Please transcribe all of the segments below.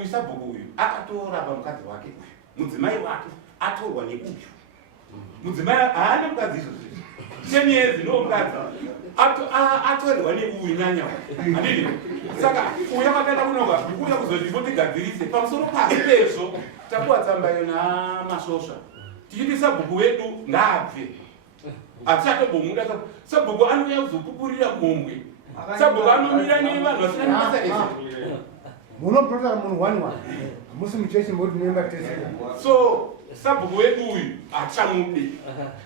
uyu sabhuku uyu akatorapa mukadzi wake uyu, mudzimai wake atorwa neuyu mudzimai haana mukadzi izvozvo 10 years no mukadzi atorwa neuyu nyanya handidi. Saka uya makaenda kunonga kuuya kuzoti votigadzirise pamusoro pazvo tapuwa tsamba iyo namasvosva tichiti sabhuku wedu ngaabve atichatobhomuda sabhuku anouya kuzopupurira mhombwe sabhuku anomira nevanhu vasina nebasa ese munoprota munhu 1 musi muchechi moti muemba tese. So sabhuku wedu uyu hachamude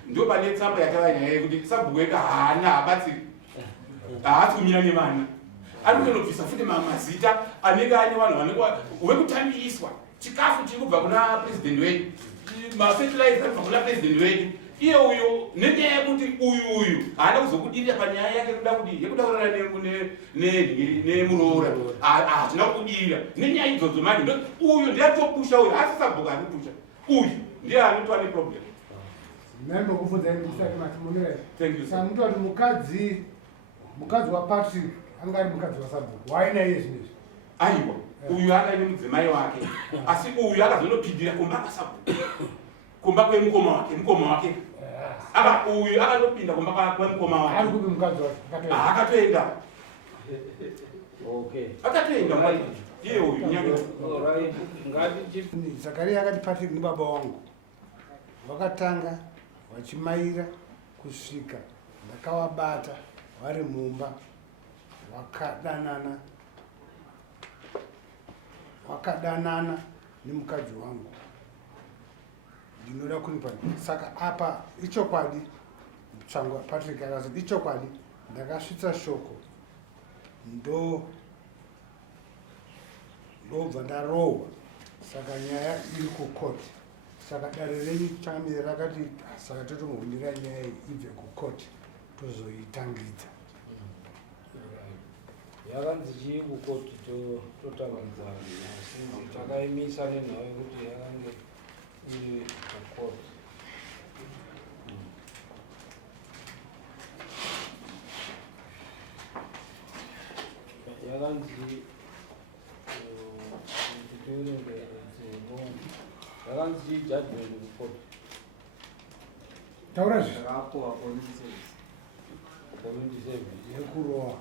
ndio pane tsamba yatava nyaya yekuti sabhuku wedu haana habatsiri haasi kumira nevana ari kutonobvisa futi mazita anenge ane vanhu vanenge wekutambiriswa chikafu chiri kubva kuna president wedu mafertilizer kubva kuna president wedu iye uyu nenyaya yekuti uyu haana kuzokudirira panyaya yake yekuda kurara nemuroora hatina kudirira nenyaya idzodzo mani uyu ndiatopusha uyu asi sabhuku ari kupusha uyu ndiye anotwa neproblem. Ndinokubvunzai ndisati mati munire. Thank you. Saka mutoti mukadzi waPatrick anga ari mukadzi wasabhuku waina iye zvinezvi. Aiwa uyu anga ine mudzimai wake asi uyu akazondopindira kumba kwasabhuku kumba kwemukoma wake uyu akandopinda kumba kwemukoma wake ari kupi mukadzi wake akatoenda akatoenda iye uyu Zakaria akati Patrick ni baba wangu vakatanga vachimaira kusvika ndakavabata vari mumba wakadanana nemukadzi wangu ndinoda kunipa. Saka apa ichokwadi tsvangwa Patrick akazoti ichokwadi ndakasvitsa shoko ndobva ndarohwa. Saka nyaya iri kukoti. Saka dare renyu chamire rakati saka totomuhundira nyaya ibve kukoti tozoitangidza. Yakanzi chii kukoti totangidza takaimisa nenhau yekuti yakange iri kukoti. Yakanzi yakanzi judgment kukoti. Taura zvizvo Community service yekurohwa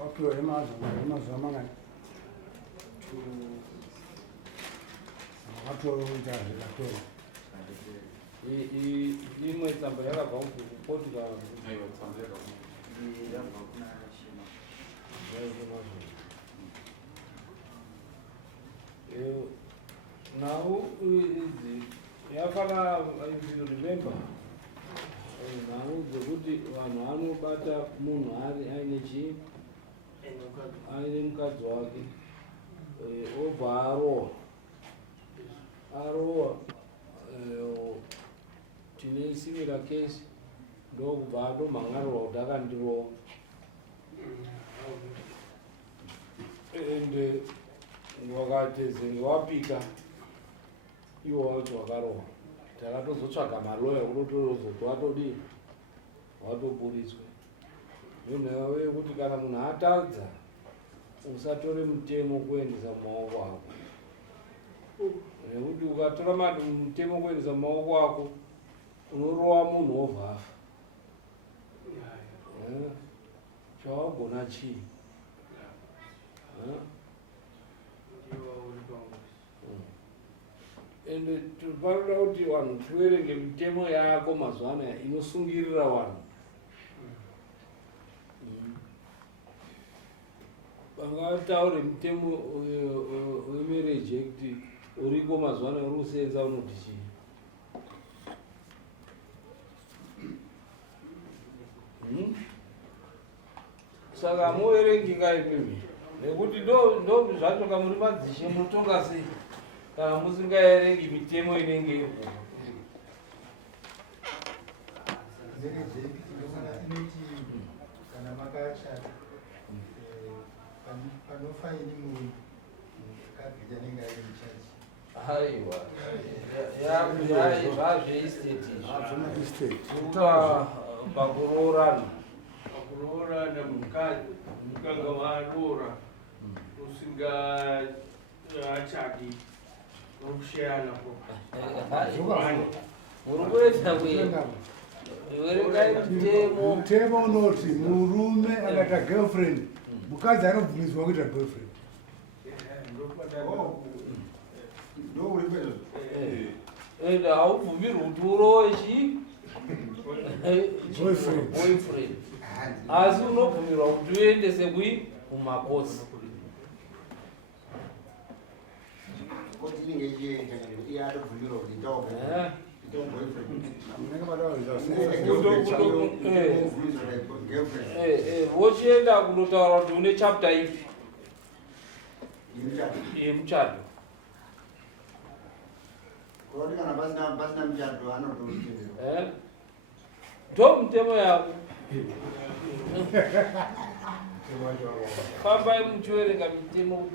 wapiwa yemazuva mangani wakatoita zvikatora imwe tsamba yakabva kukoti now idzi yafana if you remember nhau dzekuti vanhu vanobata munhu aine chii aine mukadzi wake obva arohwa tine similar case ndokubva atomhangarirwa kuti akandirohwa ende wakati zenge wapika iwo wacho wakarohwa takatozotsvaga maloya unotozoti watodii watoburiswe. Nonhava yekuti kana munhu atadza usatore mutemo kuendesa mumaoko ako nekuti ukatora mutemo kuendesa mumaoko ako unorohwa munhu wobvafa. Chawagona chii? Ende tinofanira kuti vanhu tiverenge mitemo yako mazuva anaya inosungirira vanhu. Vangataure mutemo wemarriage act uriko mazuva anaya uri kusenza unoti chii? Saka hamuverengi kaimimi nekuti ndo zvacho kamuri madzishe munotonga sei kana musingaerengi mitemo inenge iripo. Kana makachata panofaini munhu akabvita nenge ari muchachi. Aiwa zvazveisteti kuta pakuroorana mukanga vaadora usingachadi nokusheyana ko Murukuita kuenda. Iwerengai mutemo. Mutemo unoti murume akata girlfriend, mukadzi anobvumidzwa kuita girlfriend. Ndouri kwezo. Enda haubvumirwi kuti urowe boyfriend. Asi unobvumirwa kuti uendese kumakosi. Kuti inenge ichienda iye atobvumirwa kuti ndoga. Vochienda kundotaura kuti une chapter ipi yemuchato. Ndo mutemo yako. Fambai muchiverenga mitemo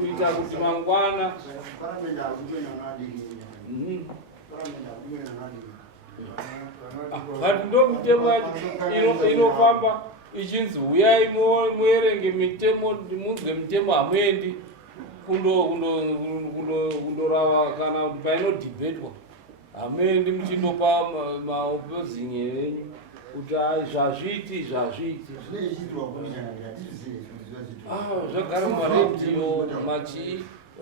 kuita kuti mangwana but ndo mitemo inofamba ichinzi uyai muerenge mitemo, munzwe mitemo hamuendi kundorava kana kuti painodhibhetwa hamuendi muchindopa maopposing enyu kuti zvazviti zvagara mumaredhiyo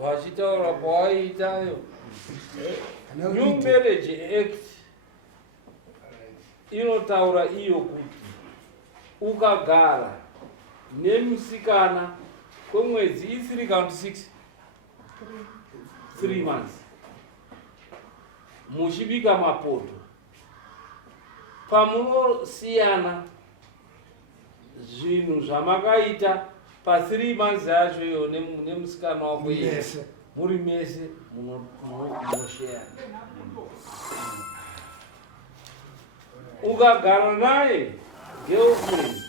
vachitaura pawaiitayo. New Marriage Act inotaura iyo kuti ukagara nemusikana kwemwedzi 3 months muchibika mapoto, pamunosiyana zvinhu zvamakaita pa3 months yacho iyo nemusikana wako yese muri mese munoshare. Ukagara naye girlfriend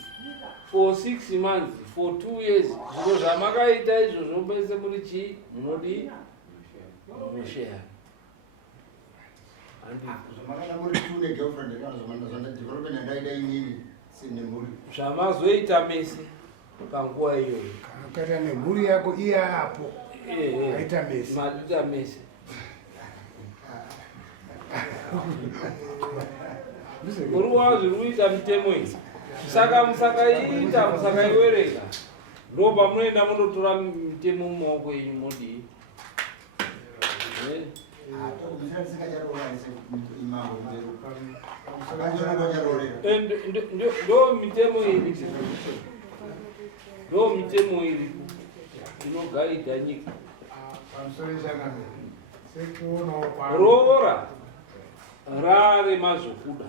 for 6 months, for 2 years, zviro zvamakaita izvozvo mese muri chii munodi munoshare. Zvamazoita mese panguva iyoyo kana ukaita nemhuri yako iye apo aita mese madita mese. Uri kuona zviri kuita mitemo idzi, saka musakaiwerenga, ndo pamunoenda mundotora mitemo mumaoko enyu modii. Ndo mitemo iri inogaidha nyika. Roora rare mazvokuda.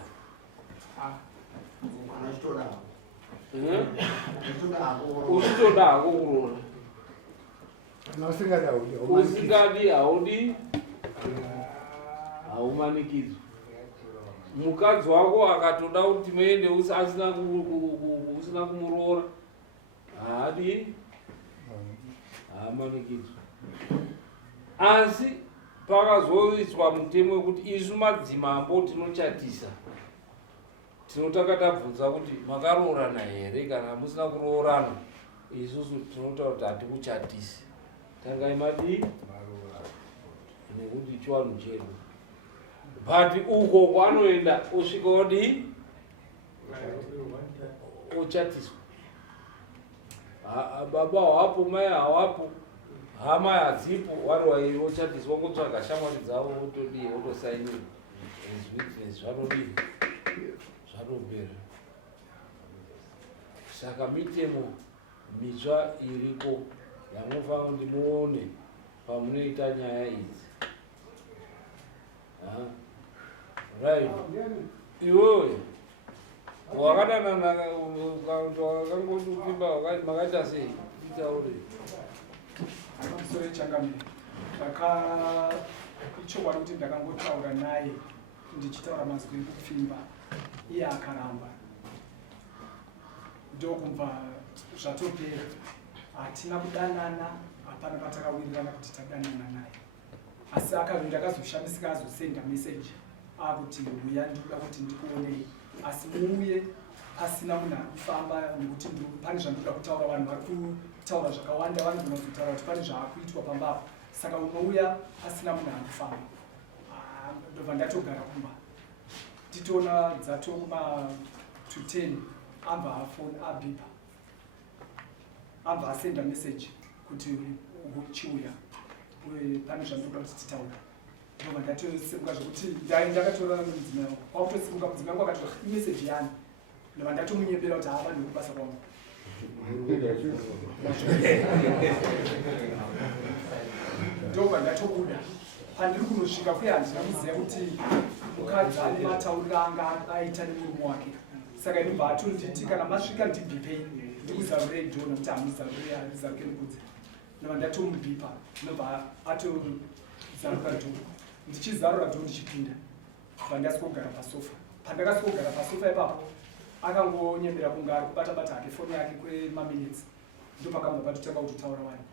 Uchitoda hako kuroora, usingadi haudi haumanikidzwi. Mukadzi wako akatoda kuti muende usina kumuroora haadi haamanikidzwi. Asi pakazoiswa mutemo wekuti isu madzimambo tinochatisa, tinotaka tabvunza kuti makaroorana here, kana musina kuroorana isusu tinotaura kuti hatikuchatisi, tangai madii nekuti chivanhu chedu. But uko kwanoenda osvika odii ochatiswa. Baba hawapo, mai hawapo, hama hadzipo, vari wairi ochatiswa, ongotsvaga shamwari dzavo otodii otosainiwa as witness, zvanodii zvanopera. Saka mitemo mitsva iriko yamunofanira kuti muone pamunoita nyaya idzi. Right. Iwewe wakadanana wakangoti upimba makaita sei? Itaure. Anosore changamire. Ichokwadi kuti ndakangotaura naye ndichitaura mazwi ekupfimba, iye akaramba. Ndokumva zvatopera. Hatina kudanana, hapana patakawirirana kuti tadanana naye. Asi ndakazoshamisika azosenda message akuti uya ndikuda kuti ndikuonei, asi muuye pasina munhu ari kufamba nekuti pane zvandinoda kutaura, vanhu vari kutaura zvakawanda, vanogona kutaura kuti pane zvaakuitwa pambapo, saka unouya pasina munhu ari kufamba. Ndobva ndatogara kumba, titoona dzato kuma 2:10 ambva afoni abhipa, ambva asenda meseji kuti chiuya uye pane zvandinoda kuti titaura. Ndobva ndatosimuka zvokuti ndakatora mudzimai wangu, kwakutosimuka mudzimai wangu akati imeseji yani, ndobva ndatomunyembera kuti hava nekubasa kwangu. Ndobva ndatobuda, pandiri kunosvika kuye handina kuziva kuti mukadzi ane matauriro anga aita nemurume wake, saka ndobva atonditi kana masvika ndibhipei ndikuzarurei dho nokuti hamuzarurei arizaruke nekudzi. Ndobva ndatomubhipa, ndobva atozaruka dho, ndichizarura dho ndichipinda, ndobva ndasvikogara pasofa. Pandakasvikogara pasofa ipapo akangonyembera kunge ari kubata-bata hake foni yake kwemaminitsi, ndopakabva patotanga kutotaura vanhu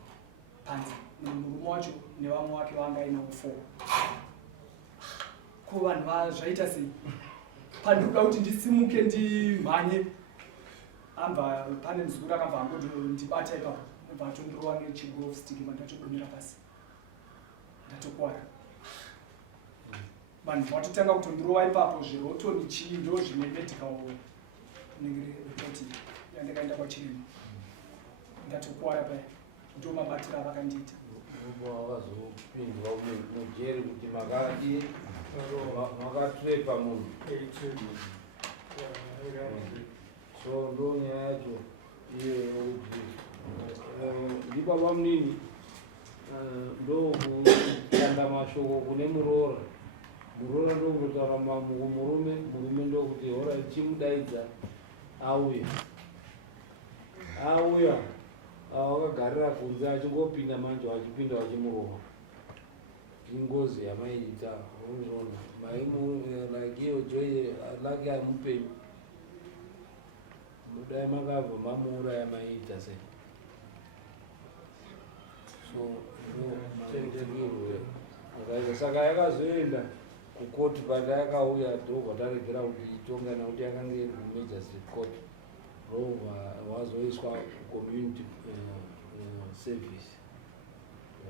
panze murume wacho nevamwe wake vanga ainawo 4. Ko vanhu zvaita sei? Pandiri kuda kuti ndisimuke ndimhanye, ambva pane muzukuru akabva angondibata ipapo, ndobva atondirowa nechigolf stick, mandatodomera pasi ndatokwara. Vanhu vatotanga kutondirowa ipapo, zviroto chii ndo zvine medical report yandakaenda kwachirema, ndatokwara paya, ndo mabatiro avakandiita. Wakazopindwa mujeri kuti makatrepa munhu, so ndo nyaya yacho iye kuti ndibaba munini ndo kutanda mashoko kune muroora ndo kutotaura murume ndo kuti hora chimudaidza auya wakagarira kunze achingopinda manje wachipinda wachimurowa. Ingozi yamaiita unozona maimu like iyo joy lake amupenyu mudai makabva mamuuraya maiita sei. So tenderwirwe akaita saka yakazoenda kukoti pandayakauya ndobva taregera kuti itonga nakuti yakanga iri kumajor street court, ndobva wazoiswa community service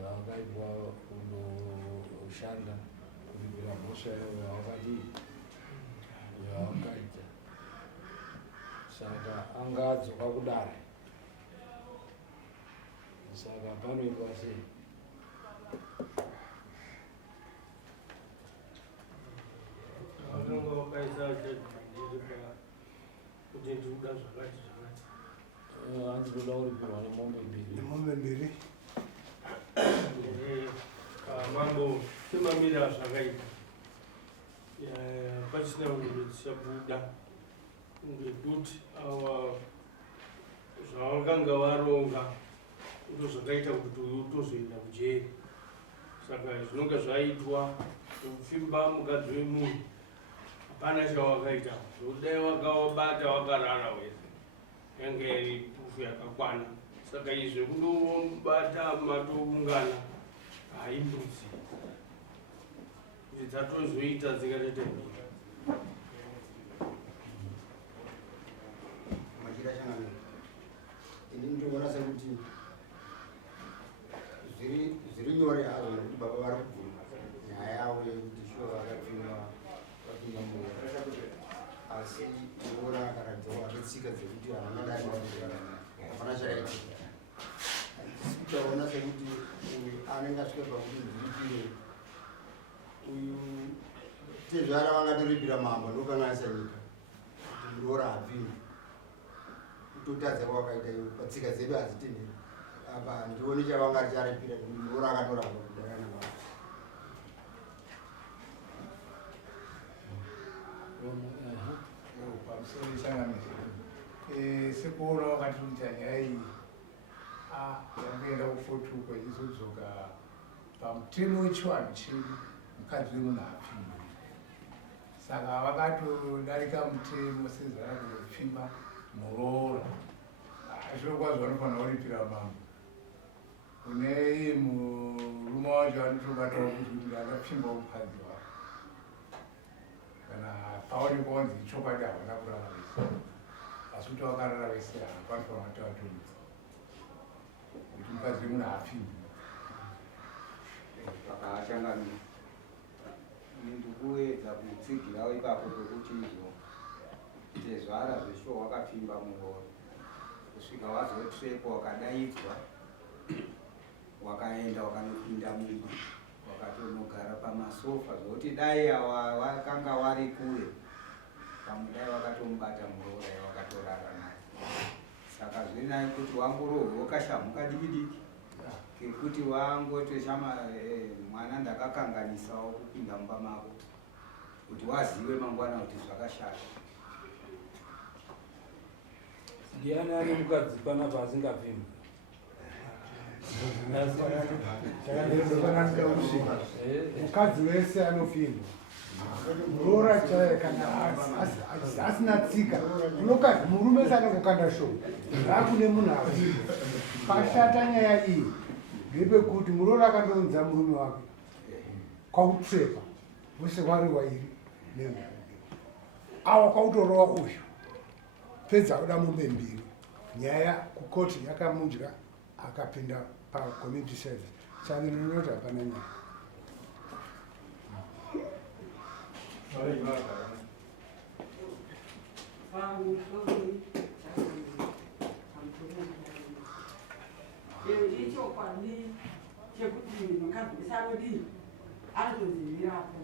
yawakaibwa kunoshanda kuripira mhosva yawakati yawakaita, saka anga adzoka kudare, saka panoitwa sei. Vanonga wakaisa kuti ndikuda zvakati zvakati. Hanzi ndoda kuripirwa nemombe mbiri. Mambo semamira zvakaita pachisina kunge chichabuda ngekuti ava zvavakanga varonga ndo zvakaita kuti utozoenda kujeri. Saka zvinonga zvaitwa kupfimba mukadzi wemunhu, hapana chavakaita, zvodai wakavabata wakarara wese, yange iri pufu yakakwana. Saka izvi kundobata matoungana haimbuzi kuti dzatozoita dzingatotemika. Machira changana ini ndinoona sekuti zviri nyore hazvo nekuti baba vari kubvuma nyaya yavo yekuti shuwa vakapfima asi iona akaradzawo aketsika dzekuti havana dai hapana chakaitika. Titaona sekuti anenge asvika pakuti ndiripire uyu tezvara vangatoripira mambo ndokanganisa nyika kuti muroora hapfini kutotadza kwakaita iwo patsika dzedu hadzitenheri apa ndione chavangati charipira muroora akatoramba kudara navavo. pamusoro isanganiso sekuona wakati kuti nyaya iyi yangaenda kufotuka ichizodzoka pamutemo wechivanhu chedu, mukadzi wemunhu hapfimba. Saka vakatodarika mutemo sezvara kundopfimba muroora. Zvirokwazvo vanofanira kuripira mambo. Kune iye murume wacho anotobatawo kuti akapfimbawo mukadzi wake, kana paonekwa kunzi chokwadi havana kurarama. asi kuti wakarara vese apart from watavatondisa kuti mukadzi munhu haapfimbi vakachangamira ndikuedza kutsigirawo ipapo pekuti tezvara zveshuwa wakapfimba murooro kusvika wazotrepo wakadaidzwa wakaenda wakanopinda mumba wakatonogara pamasofa zvokuti dai wakanga wari kure pamudai wakatomubata muroora wakatorara naye saka zvinai kuti wangorohwe wakashamuka diki diki kekuti wangotoshama mwana ndakakanganisawo kupinda mumba mako kuti wazive mangwana kuti zvakashata. Ndiani ane mukadzi panapa asingapfimbi? mukadzi wese anopfimba muroora chaiye kana asina tsika unokadzi murume sanangokanda shoko zvaakune munhu aviri pashata nyaya iyi ndepekuti muroora akandounza murume wake kwakutrepa wese wari wairi awa kwakutorova uyu pedza kuda mombe mbiri nyaya kukoti yakamudya akapinda pacommunity service chaniro rinoti hapana nyaya ichokwadi chekuti mukadzi wesanodii anotodzimirapo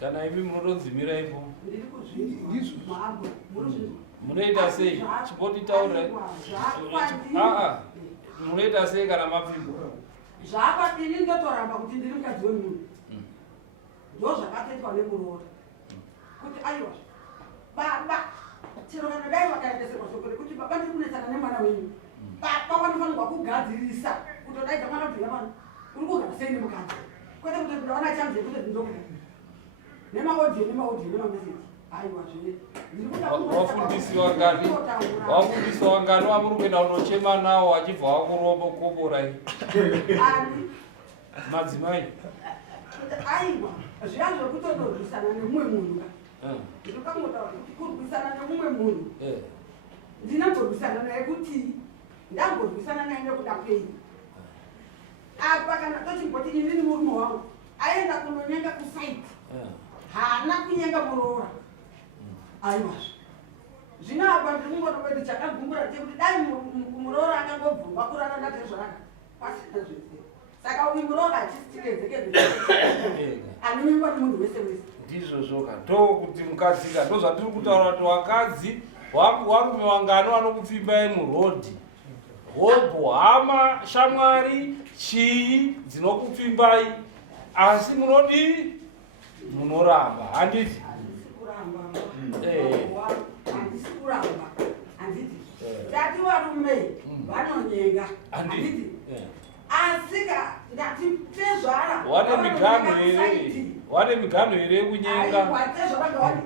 kana imi munotodzimira ipo ndiri kuzvinzwa munoita sei chipotitaura munoita sei kana mapfimbo zvakwadini ndotoramba kuti ndiri mukadzi wemunhu ndo zvakatetwa nemuroora kuti aiwa baba chero kana dai vakaendeserwa shoko rekuti baba ndiri kunetsana nemwana wenyu baba vanofanirwa kugadzirisa kutodaidza mwana kuti yamana uri kugara sei nemukadzi kwete kuti ndaona chanze kuti ndindokuda nemaodhiyo nemameseji aiwa wafundisiwa ngani wamurikuenda unochema nawo achibva wakurobokoborai madzimai aiwa zviya zvekutodorwisana nemumwe munhu ndinokangotaura kuti kurwisana nemumwe munhu ndinamborwisana naye kuti ndamborwisana naye nekuda kwei apa kana tochimboti inini murume wangu aenda kunonyenga kusaiti haana kunyenga muroora aiwazvo zvino apa ndirikungotokwedi chakagumbura chekuti dai muroora akangobvumba kurana ndatezvaraka pasina zvese saka uyu muroora hachisichikezekezve anomimba nemunhu wese wese ndizvozvoka ndokuti mukadzika ndo zvatiri kutaura kuti wakadzi warume wangani vanokupfimbai murodhi hobho hama shamwari chii dzinokupfimbai asi munodii munoramba handiti handisi kuramba handiti ndati varume vanonyenga handiti asika ndati tezvara wane migano here yekunyenga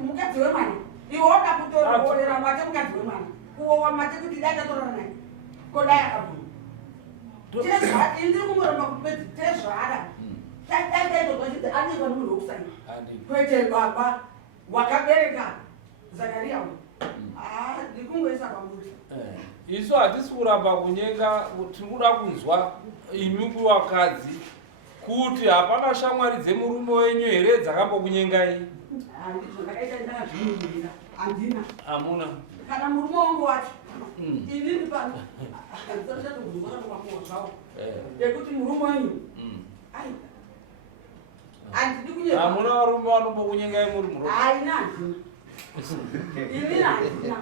mukadzi wemwana iwoda kutororera mate mukadzi wemwana kuwowa mate kuti dai tatorana naye kodai akabvuma tezvara indiri kungoramba kupedzi tezvara daidaidotochiti anenge nemunhu wokusaina kwete baba wakabereka zakariya ndikungoisa pamuti isu hatisi kuramba kunyenga tiri kuda kunzwa imi kuvakadzi kuti hapana shamwari dzemurume wenyu here dzakambokunyengai handizvo ndakaita ndakazvimirira handina hamuna kana murume wangu wacho inini pano handisatochatogunzwakatomakuwa zvavo ekuti murume wenyu ai handidi kunyeka hamuna varume vanombokunyengai muri murume haina handina inini handina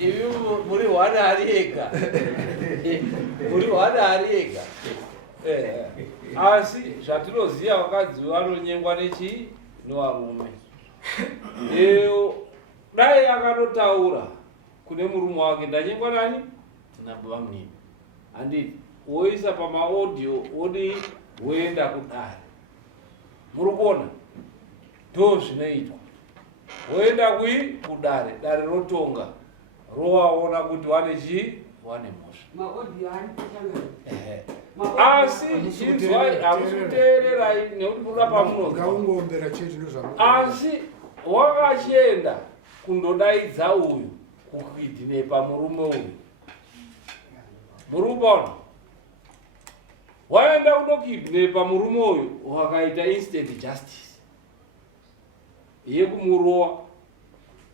ivi muri hwana hari ega muri hwana hari ega asi zvatinoziva vakadzi vanonyengwa nechii nevarume dai akanotaura kune murume wake ndanyengwa nani nababa munini handiti woisa pamaaudio wodi woenda kudare muri kuona ndo zvinoitwa woenda kudare dare rotonga rowaona kuti wane chii wane mhosva maaudio ari asi chinzwai hamusi kuteererai nekuti muda pamunozwa asi wakachienda kundodaidza uyu ukidhinepa murume uyu. Muri kupaona? Waenda kudokidhinepa murume uyu wakaita instant justice yekumurowa,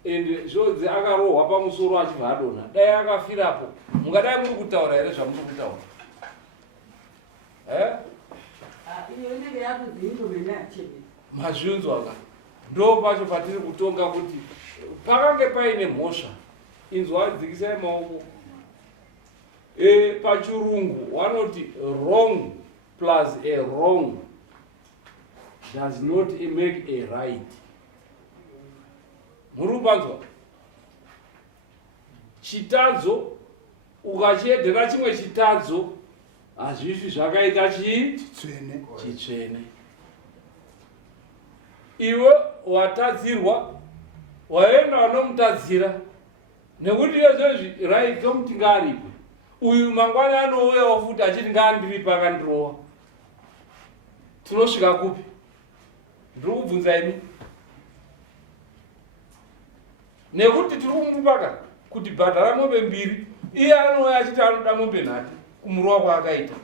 ende zvodzi akarohwa pamusoro achibva adonha. Dai akafirapo mungadai muri kutaura here zvamuri kutaura? Mazvinzwa ka ndo pacho patiri kutonga kuti pakange paine mhosva, inzwa dzikisai maoko. Pachirungu vanoti wrong plus a wrong does not make a right. Muri kupanzwa? Chitadzo ukachiedhera chimwe chitadzo hazvifi zvakaita chitsvene. Iwe watadzirwa waenda wanomutadzira nekuti iyezvezvi right tomuti ngaaripe. Uyu mangwana anouyawo futi achiti ngaandiripa akandirowa. Tinosvika kupi? Ndiri kubvunza imi. Nekuti tiri kumupaka kuti bhadhara mombe 2, iye anouya achiti anoda mombe 3 kumurowa kwaakaita.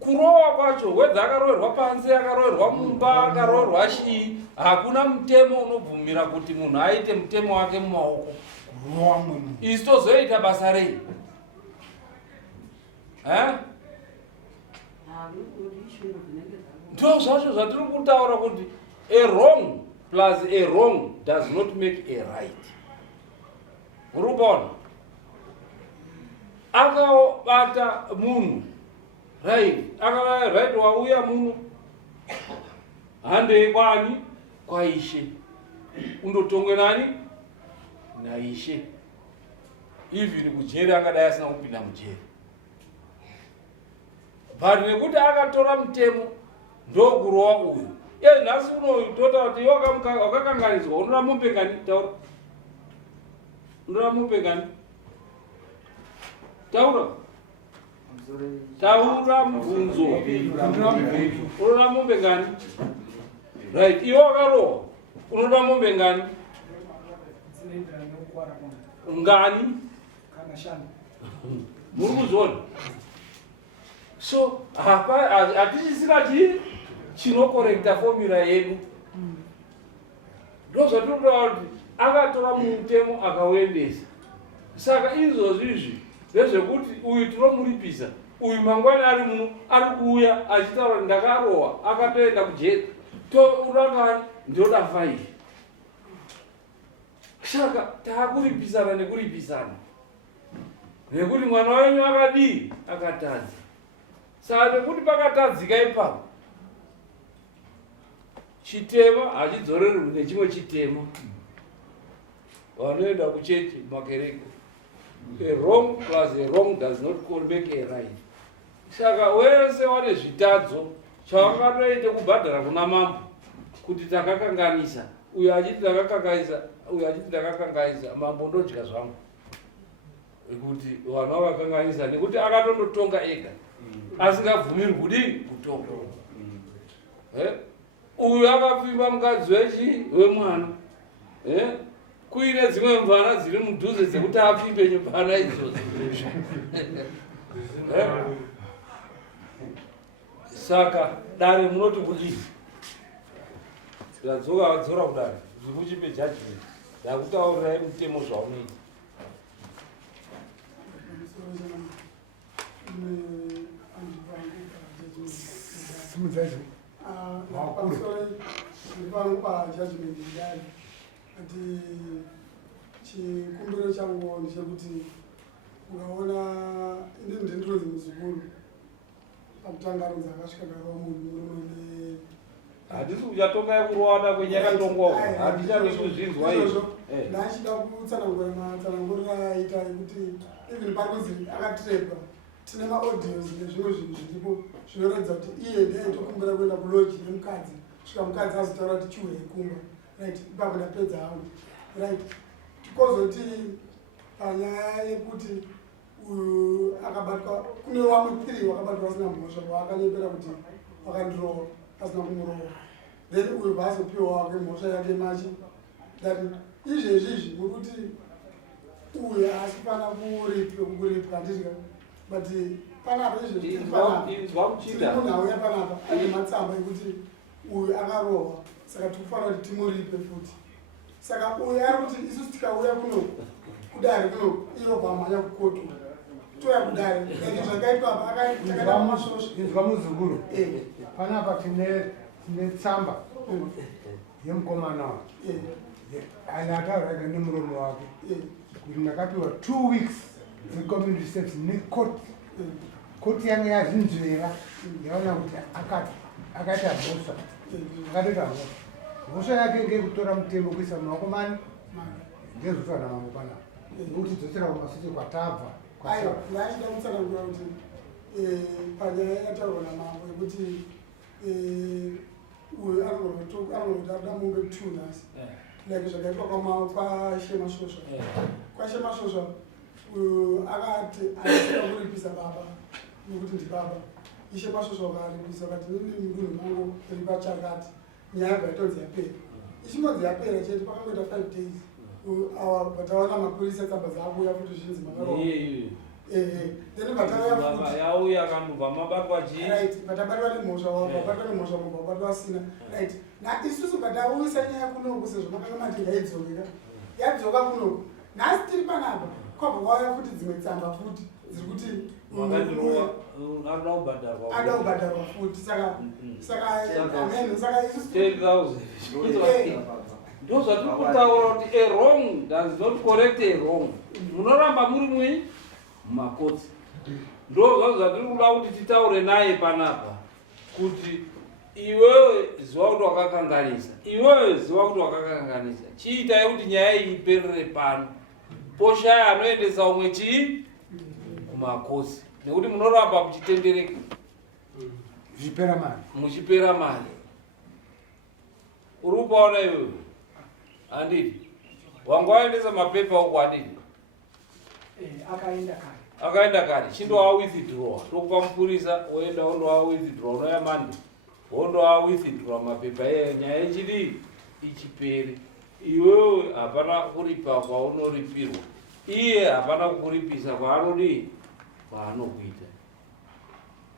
Kurowa kwacho wedza akaroverwa panze, akaroverwa mumba, akaroverwa chii, hakuna mutemo unobvumira kuti munhu aite mutemo wake mumaoko. Isi tozoita basa rei? Ndo zvacho zvatiri kutaura kuti a wrong plus a wrong does not make a right. Muri kupaona? Akabata munhu right, right wauya munhu handei kwani kwaishe undotongwe nani naishe. Even kujeri angadai asina kupinda mujeri, but nekuti akatora mutemo ndokurowa uyu. Nhasi unototaura kuti iwe wakakanganidzwa, unoda mombe ngani? Taura. Unoda mombe ngani? Taura. Taura mubvunzo. Unoda mombe ngani? Right, iwe wakarowa unoda mombe ngani? Ngani? Muri kuzona? So hatichisina chinokorekta formula yedu. Ndo zvatiri kutaura kuti akatora mutemo akauendesa. Saka izvozvizvi ndezvekuti uyu tinomuripisa, uyu mangwana ari muno ari kuuya achitaura kuti ndakarowa akatoenda kujeri, tourangani ndoda 5. Saka takuripisana nekuripisana nekuti mwana wenyu akadii akatadza. Saka nekuti pakatadzika ipapo chitema hachidzorerwi nechimwe chitema. Vanoenda kuchechi makereke, a wrong plus a wrong does not make a right. Saka wese wane zvitadzo chavangatoite kubhadhara kuna mambo kuti takakanganisa, uyu achiti takakanganisa, uyu achiti takakanganisa, mambo ndodya zvangu kuti vanhu vakakanganisa nekuti akatondotonga ega asingabvumirwi kudii kutonga. Uyu akapfimba mukadzi wemwana, kuine dzimwe mvana dziri mudhuze dzekuti apfimbe nyumbana idzodzo. Saka dare munoti kudii? Tikadzora kudare zvikuchipe judgment ndakutaurirai mutemo zvaunoita. Judgment ndani ati chikumbiro changu ndechekuti ukaona indi ndinonzi muzukuru pakutanga ronzi akasvika kava munhu murume. Handisi kuchatonga yekurowana kwenyakatongwawo, handicharwesi kuzvinzwa izvo. Ndachida kutsanangurira aita yekuti even pakunzi akatireba tine maaudios nezvimwe zvinhu zviripo zvinoratidza kuti iye ndiaitokumbira kuenda kuloji nemukadzi, svika mukadzi azotaura kuti chiwe yekumba, right, ipapo ndapedza hangu, right. Tikozoti panyaya yekuti uyu akabatwa, kune vamwe 3 vakabatwa vasina mhosva vaakanyepera kuti vakandirowa asina kumurowa, then uyu vaazopiwa wake mhosva yake machi that izvezvizvi urikuti uyu asifana kuripwa handizika but panapa izvezvimunhu auya panapa ane matsamba ekuti uyu akarohwa saka tikufanira kuti timuripe futi saka uyu ari kuti isusu tikauya kuno kudare kuno ivo pamhanya kukotu toya kudare zvakaitwa apa takaita masvosvo inzwa muzukuru panapa tine tsamba yemukomana wake and atauraga nemuromo wake kuti ndakapiwa 2 weeks dzecommunity service necot koti yange yazvinzvera yaona kuti akaita mhosva akatoita mhosva mhosva yake ngekutora mutembo kuisa mumaoko mani ndezvotana mambo panapa kuti dzotsera kumasose kwatabva aiwa ndaida kutsanangura kuti panyaya yataurwa namambo yekuti uyu anoda mumbe 2 nhasi like zvakaitwa kwashemasvosva kwashemasvosva uyu akati aisika kuripisa baba nekuti ndibaba ishemasvosva ukaripisa kati nini mudunhu mangu ripachakati nyaya baitonzi yapera ichingonzi yapera chete pakangoita 5 days vataona mapurisa tsamba dzaakuya futi zvinzi makaroa then vatauya kandubva mabatwa chii right vatabatwa nemhosva vabatwa nemhosva mubva vabatwa vasina right isusu vatauyisa nyaya kunoku sezvo makanga mati yaidzokera yadzoka kunoku nhasi tiri panapa kwabva kwauya futi dzimwe tsamba futi dziri kuti ada kubhadharwa futi saka isusu 10,000 ndozvatiri kutaura kuti a wrong does not correct a wrong. Munoramba muri mui mumakotsi. Ndozvo zvatiri kuda kuti titaure naye panapa kuti iwewe ziva kuti wakakanganisa, iwewe ziva kuti wakakanganisa, chiitai kuti nyaya iyi iperere pano. Poshaya anoendesa umwe chii kumakotsi nekuti munoramba muchitendereka muchipera mari. Uri kupaona iwewe handiti wanga waendesa mapepa uku handiti akaenda kare chindowa withdraw tokupa mupurisa woenda wondowa withdraw unoya mande wondowa withdraw mapepa nyaya ichidii ichipere. Iwewe hapana kuripa kwaunoripirwa, iye hapana kukuripisa kwaanodii kwaanokuita.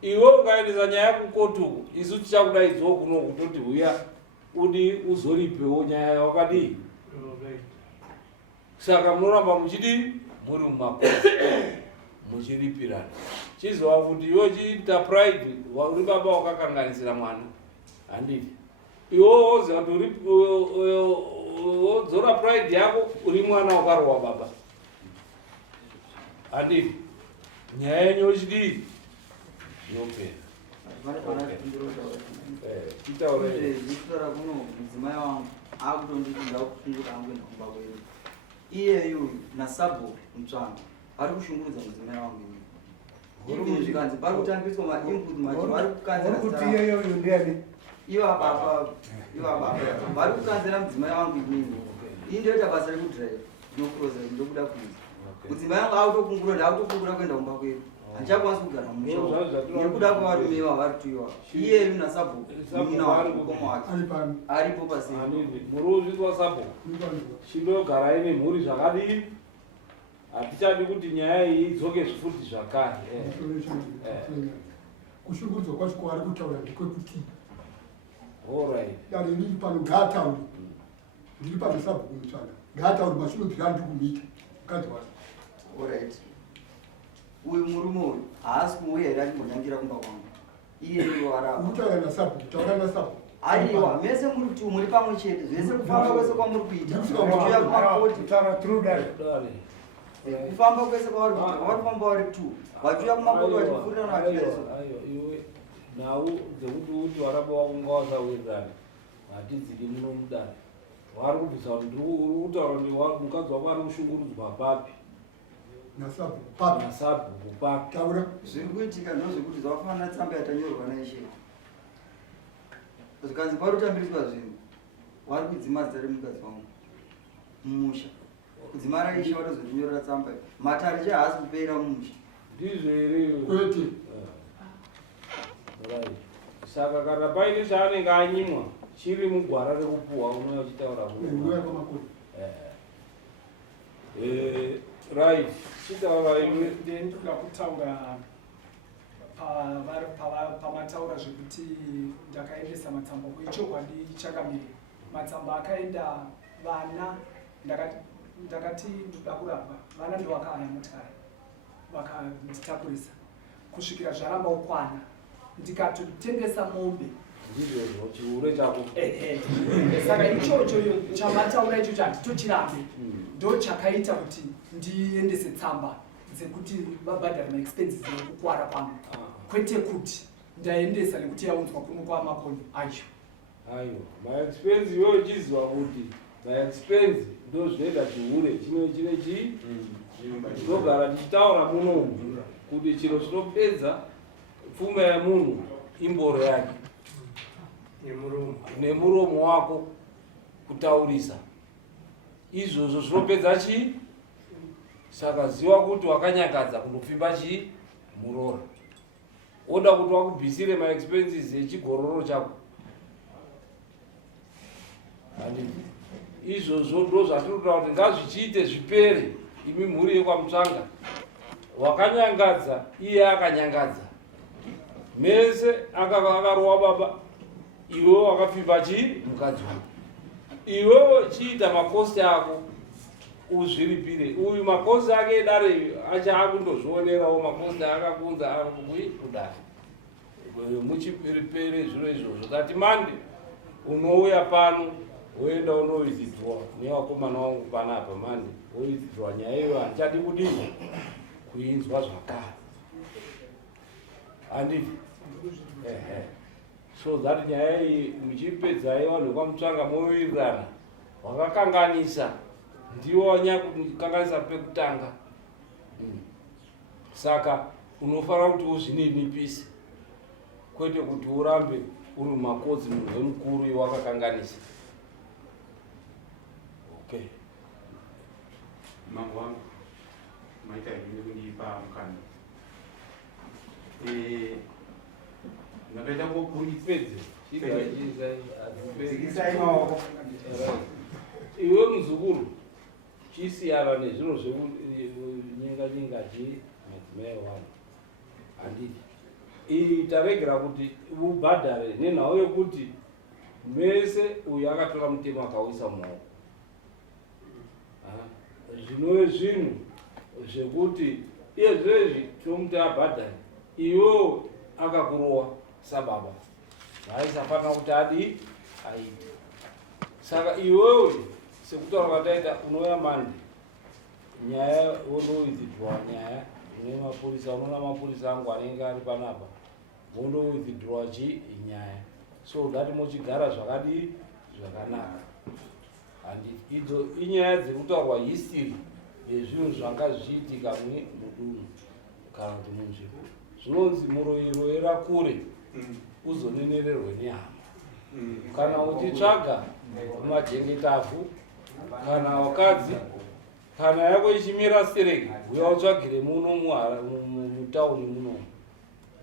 Iwe ukaendesa nyaya kukotu isu tichakudaidzawo kuno kutoti uya udi uzoripewo nyaya yakadii. Saka munoramba muchidii muri mumakotsi muchiripirana. Chizova kuti iwe chiita pride uri baba wakakanganisira mwana handiti iwewo woziva kuti wodzora pride yako uri mwana wakarohwa baba handiti nyaya yenyu chidii yopera. Ndikutaura kuno mudzimai wangu akutonditi ndakufungura angu enda kumba kwedu iyeyu nasabo mutsvanga ari kushungurudza mudzimai wangu izvi zvikanzi pari kutambidzwa mainput macho vari kukanzira ivo ababa vari kukanzira mudzimai wangu inini iyi ndoita basa rekudrive ndinokuroza ndokuda kuita mudzimai wangu autokungura ndautokungura kuenda kumba kwedu handichakwanisi kugara mumusha nekuda kwavarume vari tuiwa iyeyu nasabo mukoma wake aripo pasei muruuzvitwa sabo chindogara ine mhuri zvakadii. Hatichadi kuti nyaya iyi idzoke futi zvakare. Kushungurudzwa kwacho kwaari kutaura ndekwekuti alright dani ndiri pano ngaatauri ndiri pano sabhuku mutsvaga ngaatauri masvinopira ndikumuita mukadzi wake. Alright uyu murume uyu haasi kuuya here achimbonyangira kumba kwangu iyeyo arikutaura nasabhuku taura nasabhuku aiwa mese muri tu muri pamwe chete zvese kufamba kwese kwamuri kuita muchiuya kumakoti kufamba kwese kwavari kuita kwavari kufamba vari tu vachiuya kumakoti vachifurira naiyo iwe nhau dzekuti uti waramba wakunga wasawirirana hatidziri muno mudare vari kubvisa kuti uri kutaura kuti mukadzi wako ari kushungurudzwa papi nasabhuku papi taura zviri kuitika ndozvekuti zvakafanana tsamba yatanyorwa naishe zvikanzi pari kutambiriswa zvinhu vari kudzima zita remukadzi wangu mumusha kudzima raishe watozondinyorera tsamba matariche haasi kupera mumusha ndizvo here kwete saka kana paine chaanenge anyimwa chiri mugwara rekupuhwa unouya uchitaura uya kwamakoti Right, chitaura iwe ndinoda kutaura pamataura zvekuti ndakaendesa matsamba kwechokwadi chakamiri matsamba akaenda vana ndakati ndoda kurapwa vana ndovakaya motikari vakanditakurisa kusvikira zvaramba ukwana ndikatotengesa mombe ndizvo chiure chako saka ichocho chamataura ichocho handitochirambe ndo chakaita kuti ndiendese tsamba dzekuti vabhadhara maexpenses ekukwara kwangu kwete kuti ndaendesa nekuti yaunzwa kuno kwamakoni acho aiwa maexpense iwewe chizwa kuti maexpense ndo zvinoita chihure chine chii tinogara tichitaura munomu kuti chiro chinopedza pfuma yemunhu imboro yake nemuromo wako kutaurisa izvozvo zvinopedza chii saka ziva kuti wakanyangadza kundopfimba chii murora oda kuti wakubvisire maexpenses echigororo chako izvozvo ndo zvatinoda kuti ngazvichiite zvipere imi mhuri yekwamutsvanga wakanyangadza iye akanyangadza mese akarowa baba iwewe wakapfimba chii mukadzi wako iwewe chiita makosti ako uzviripire uyu makosti ake edare achakundozvionerawo makosti akakunza kudare muchipiripere zviro izvozvo kati mande unouya pano woenda unowithdraw nevakomana wangu panapa mande wowithdraw nyaya iyo hachadi kudini kuinzwa zvakare handiti so that nyaya iyi muchipedzai vanhu vekwamutsvanga mowirirana wakakanganisa ndiwo wanyaya kukanganisa pekutanga saka unofanira kuti uzvininipise kwete kuti urambe uri mumakodzi munhu wemukuru iwakakanganisa okay mangu wangu maita zvine kundipa mukana ndakaita undipedze iwe muzukuru chisiyana nezviro zvekunyenga chii madzimai wano handiti iyi taregera kuti ubhadhare nenhau yekuti mese uyu akatora mutemo akauisa mumaoko zvinove zvinhu zvekuti iye zvezvi tinomuti abhadhare iwewo akakurowa sababa haisafanira kuti adi aite saka iwewe sekutaura kwataita unouya mande nyaya wondowithdraw nyaya ine mapurisa unoona mapurisa angu anenge ari panapa wondowithdraw chi nyaya so that mochigara zvakadii zvakanaka handiti idzo inyaya dzekutaurwa history yezvinhu zvanga zviitika mudunhu kana kuti munzvimbo zvinonzi muroiro kure uzonenererwe nehama kana uchitsvaga majengetafu kana wakadzi kana yako ichimira sereki uya utsvagire muno mutauni muno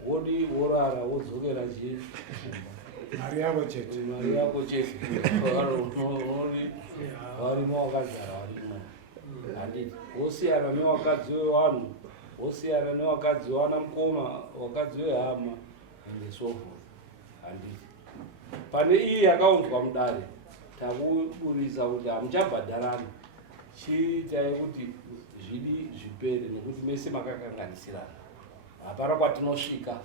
wodi worara wodzokera chii mari yako chete varimo wakagara varimo handiti wosiyana newakadzi wevanhu wosiyana newakadzi wana mukoma wakadzi wehama and so forth handiti pane iyi yakaunzwa mudare takuburisa kuti hamuchabhadharani chiitai kuti zvidi zvipere nekuti mese makakanganisirana hapana kwatinosvika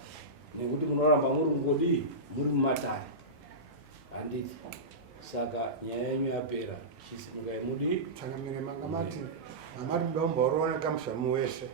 nekuti munoramba muri ngodii muri mumatare handiti saka nyaya yenyu yapera chisimukai mudii tsangamire manga mati amati dombo rooneka mushamu wese